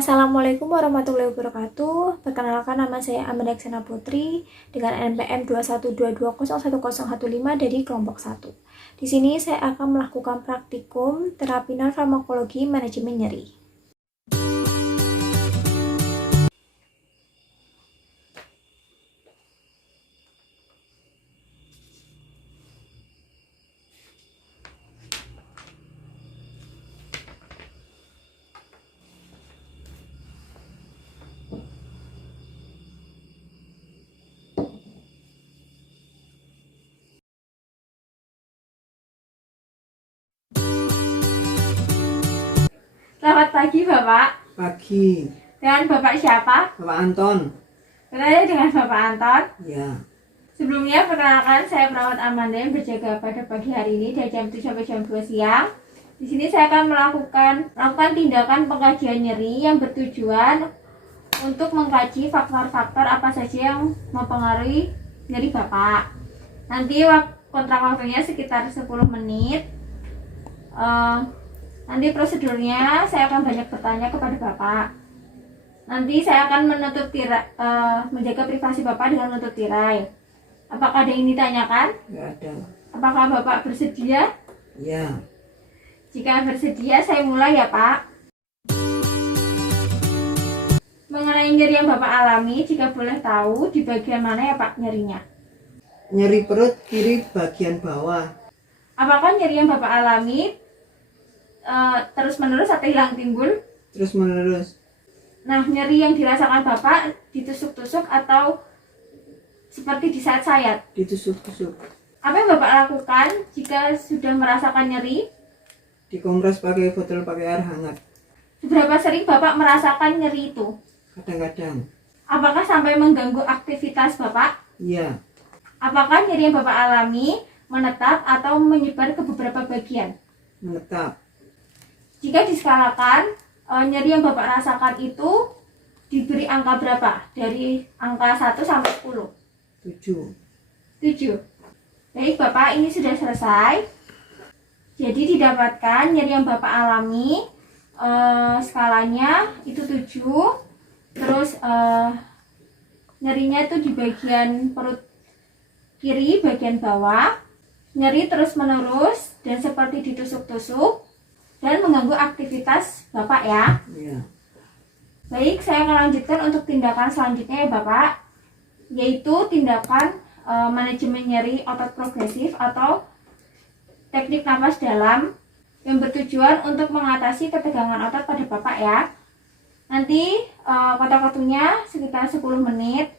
Assalamualaikum warahmatullahi wabarakatuh. Perkenalkan, nama saya Amanda Xena Putri dengan NPM 212201015 dari kelompok 1. Di sini saya akan melakukan praktikum terapi non-farmakologi manajemen nyeri. Selamat pagi Bapak. Pagi. Dengan Bapak siapa? Bapak Anton. Bertanya dengan Bapak Anton. Ya. Sebelumnya perkenalkan, saya perawat Amanda yang berjaga pada pagi hari ini dari jam 7 sampai jam 2 siang. Di sini saya akan melakukan tindakan pengkajian nyeri yang bertujuan untuk mengkaji faktor-faktor apa saja yang mempengaruhi nyeri Bapak. Nanti kontrak waktunya sekitar 10 menit. Nanti prosedurnya saya akan banyak bertanya kepada Bapak. Nanti saya akan menutup tirai, menjaga privasi Bapak dengan menutup tirai. Apakah ada yang ditanyakan? Nggak ada. Apakah Bapak bersedia? Ya. Jika bersedia, saya mulai ya Pak. Mengenai nyeri yang Bapak alami, jika boleh tahu di bagian mana ya Pak nyerinya? Nyeri perut kiri bagian bawah. Apakah nyeri yang Bapak alami terus-menerus atau hilang timbul? Terus menerus. Nah, nyeri yang dirasakan Bapak ditusuk-tusuk atau seperti disayat-sayat? Ditusuk-tusuk. Apa yang Bapak lakukan jika sudah merasakan nyeri? Dikompres pakai botol pakai air hangat. Seberapa sering Bapak merasakan nyeri itu? Kadang-kadang. Apakah sampai mengganggu aktivitas Bapak? Iya. Apakah nyeri yang Bapak alami menetap atau menyebar ke beberapa bagian? Menetap. Jika diskalakan, nyeri yang Bapak rasakan itu diberi angka berapa? Dari angka 1 sampai 10? 7. 7. Baik Bapak, ini sudah selesai. Jadi didapatkan nyeri yang Bapak alami, skalanya itu 7. Terus nyerinya itu di bagian perut kiri bagian bawah. Nyeri terus menerus dan seperti ditusuk-tusuk dan mengganggu aktivitas Bapak ya. Iya. Baik, saya akan lanjutkan untuk tindakan selanjutnya ya Bapak, yaitu tindakan manajemen nyeri otot progresif atau teknik napas dalam yang bertujuan untuk mengatasi ketegangan otot pada Bapak ya. Nanti waktunya sekitar 10 menit.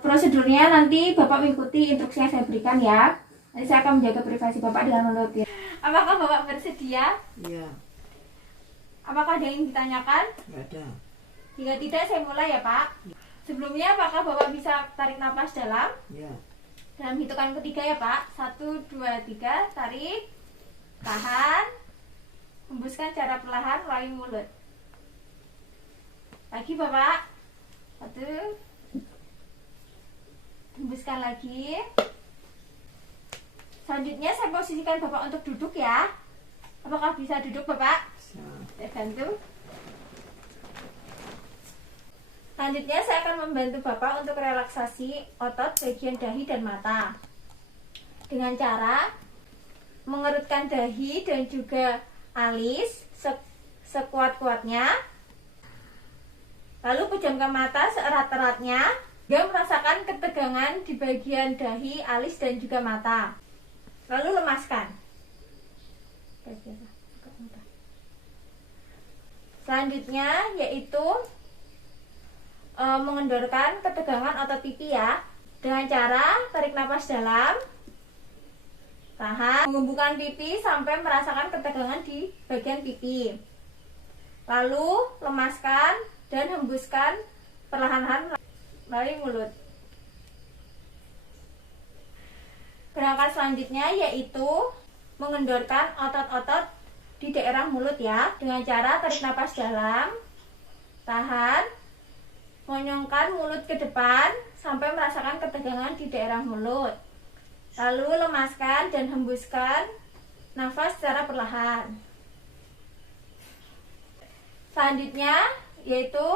Prosedurnya nanti Bapak mengikuti instruksi yang saya berikan ya. Nanti saya akan menjaga privasi Bapak dengan menutup. Apakah Bapak bersedia? Iya. Apakah ada yang ditanyakan? Nggak ada. Jika tidak, saya mulai ya Pak. Sebelumnya, apakah Bapak bisa tarik napas dalam? Iya. Dalam hitungan ketiga ya Pak. 1, 2, 3, tarik. Tahan. Hembuskan secara perlahan melalui mulut. Lagi Bapak. 1. Hembuskan lagi. Selanjutnya saya posisikan Bapak untuk duduk ya. Apakah bisa duduk Bapak? Bisa. Saya bantu. Selanjutnya saya akan membantu Bapak untuk relaksasi otot bagian dahi dan mata. Dengan cara mengerutkan dahi dan juga alis sekuat-kuatnya. Lalu pejamkan mata seerat-eratnya hingga merasakan ketegangan di bagian dahi, alis dan juga mata. Lalu lemaskan. Selanjutnya yaitu mengendorkan ketegangan otot pipi ya. Dengan cara tarik napas dalam, tahan, menggembungkan pipi sampai merasakan ketegangan di bagian pipi. Lalu lemaskan dan hembuskan perlahan-lahan melalui mulut. Gerakan selanjutnya yaitu mengendorkan otot-otot di daerah mulut ya. Dengan cara tarik napas dalam, tahan, monyongkan mulut ke depan sampai merasakan ketegangan di daerah mulut. Lalu lemaskan dan hembuskan nafas secara perlahan. Selanjutnya yaitu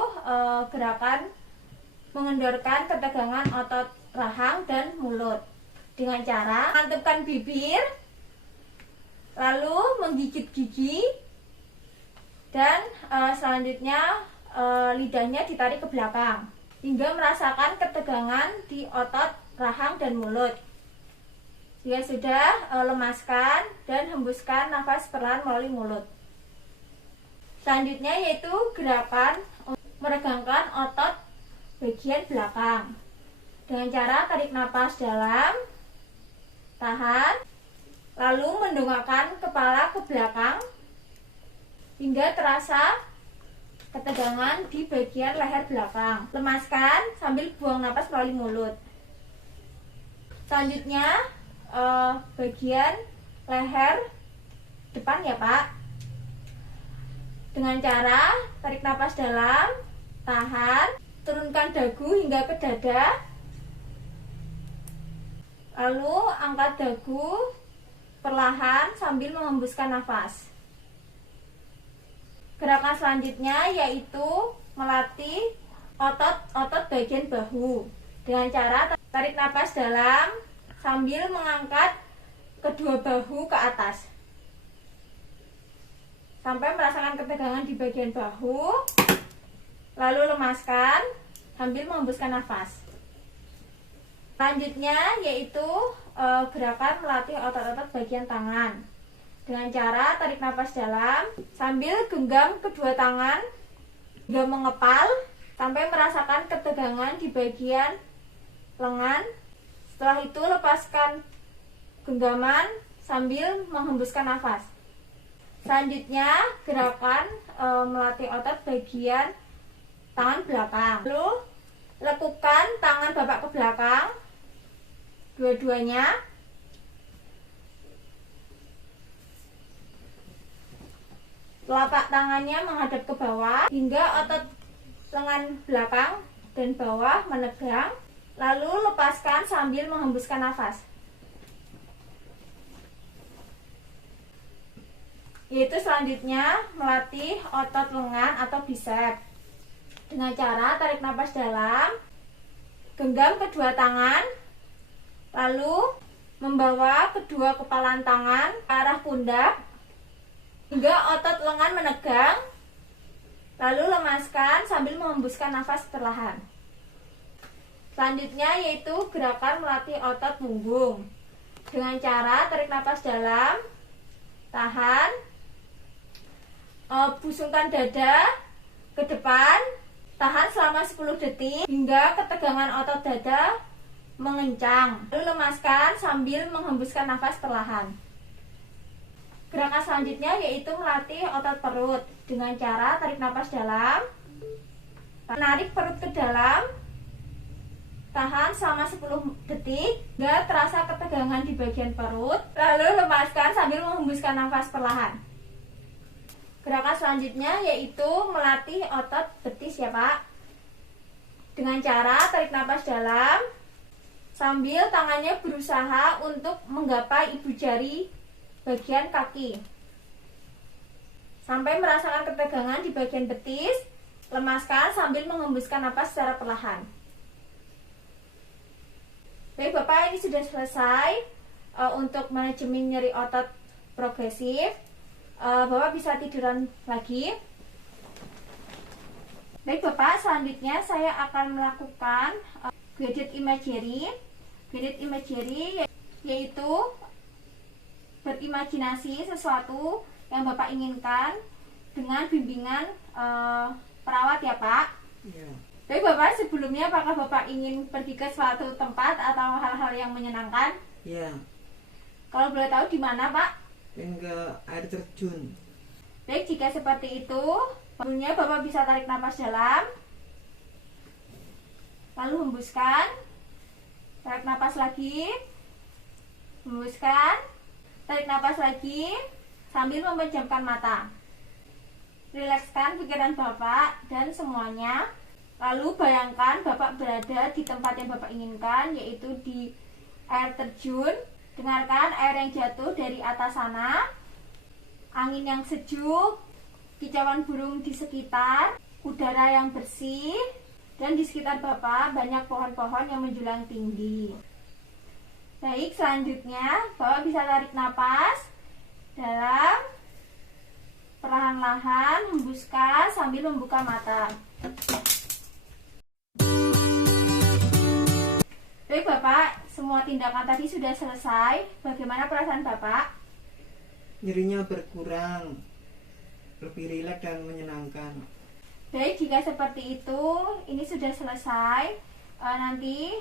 gerakan mengendorkan ketegangan otot rahang dan mulut dengan cara mengantupkan bibir, lalu menggigit gigi, dan selanjutnya lidahnya ditarik ke belakang hingga merasakan ketegangan di otot rahang dan mulut. Jika sudah, lemaskan dan hembuskan nafas perlahan melalui mulut. Selanjutnya yaitu gerakan meregangkan otot bagian belakang dengan cara tarik napas dalam, tahan, lalu mendongakkan kepala ke belakang hingga terasa ketegangan di bagian leher belakang. Lemaskan sambil buang napas melalui mulut. Selanjutnya bagian leher depan ya Pak, dengan cara tarik napas dalam, tahan, turunkan dagu hingga ke dada, lalu angkat dagu perlahan sambil menghembuskan nafas. Gerakan selanjutnya yaitu melatih otot bagian bahu dengan cara tarik napas dalam sambil mengangkat kedua bahu ke atas sampai merasakan ketegangan di bagian bahu, lalu lemaskan sambil menghembuskan nafas. Selanjutnya yaitu gerakan melatih otot-otot bagian tangan dengan cara tarik napas dalam sambil genggam kedua tangan hingga mengepal sampai merasakan ketegangan di bagian lengan. Setelah itu lepaskan genggaman sambil menghembuskan nafas. Selanjutnya gerakan melatih otot bagian tangan belakang. Lalu lekukan tangan Bapak ke belakang dua-duanya. Telapak tangannya menghadap ke bawah hingga otot lengan belakang dan bawah menegang. Lalu lepaskan sambil menghembuskan nafas. Yaitu selanjutnya melatih otot lengan atau bicep dengan cara tarik napas dalam, genggam kedua tangan, lalu membawa kedua kepalan tangan ke arah pundak hingga otot lengan menegang, lalu lemaskan sambil menghembuskan nafas perlahan. Selanjutnya yaitu gerakan melatih otot punggung dengan cara tarik napas dalam, tahan, busungkan dada ke depan, tahan selama 10 detik hingga ketegangan otot dada mengencang, lalu lemaskan sambil menghembuskan nafas perlahan. Gerakan selanjutnya yaitu melatih otot perut dengan cara tarik napas dalam, menarik perut ke dalam, tahan selama 10 detik hingga terasa ketegangan di bagian perut, lalu lepaskan sambil menghembuskan nafas perlahan. Gerakan selanjutnya yaitu melatih otot betis ya Pak, dengan cara tarik napas dalam sambil tangannya berusaha untuk menggapai ibu jari bagian kaki sampai merasakan ketegangan di bagian betis. Lemaskan sambil menghembuskan napas secara perlahan. Baik Bapak, ini sudah selesai untuk manajemen nyeri otot progresif. Bapak bisa tiduran lagi. Baik Bapak, selanjutnya saya akan melakukan guided imagery. Guided imagery yaitu berimajinasi sesuatu yang Bapak inginkan dengan bimbingan perawat ya Pak. Ya. Baik Bapak, sebelumnya apakah Bapak ingin pergi ke suatu tempat atau hal-hal yang menyenangkan? Ya. Kalau boleh tahu di mana Pak? Pengen ke air terjun. Baik, jika seperti itu, sebelumnya Bapak bisa tarik napas dalam, lalu hembuskan, tarik napas lagi, hembuskan, tarik napas lagi, sambil memejamkan mata. Rilekskan pikiran Bapak dan semuanya. Lalu bayangkan Bapak berada di tempat yang Bapak inginkan, yaitu di air terjun. Dengarkan air yang jatuh dari atas sana, angin yang sejuk, kicauan burung di sekitar, udara yang bersih, dan di sekitar Bapak banyak pohon-pohon yang menjulang tinggi. Baik, selanjutnya Bapak bisa tarik napas dalam, perlahan-lahan hembuskan sambil membuka mata. Baik Bapak, semua tindakan tadi sudah selesai. Bagaimana perasaan Bapak? Nyerinya berkurang, lebih rileks dan menyenangkan. Baik, jika seperti itu, ini sudah selesai. Nanti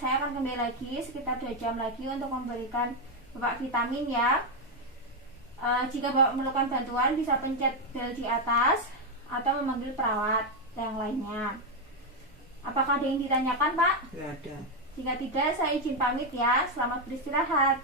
saya akan kembali lagi sekitar 2 jam lagi untuk memberikan Bapak vitamin ya. Jika Bapak memerlukan bantuan, bisa pencet bel di atas atau memanggil perawat yang lainnya. Apakah ada yang ditanyakan, Pak? Tidak ada. Jika tidak, saya izin pamit ya. Selamat beristirahat.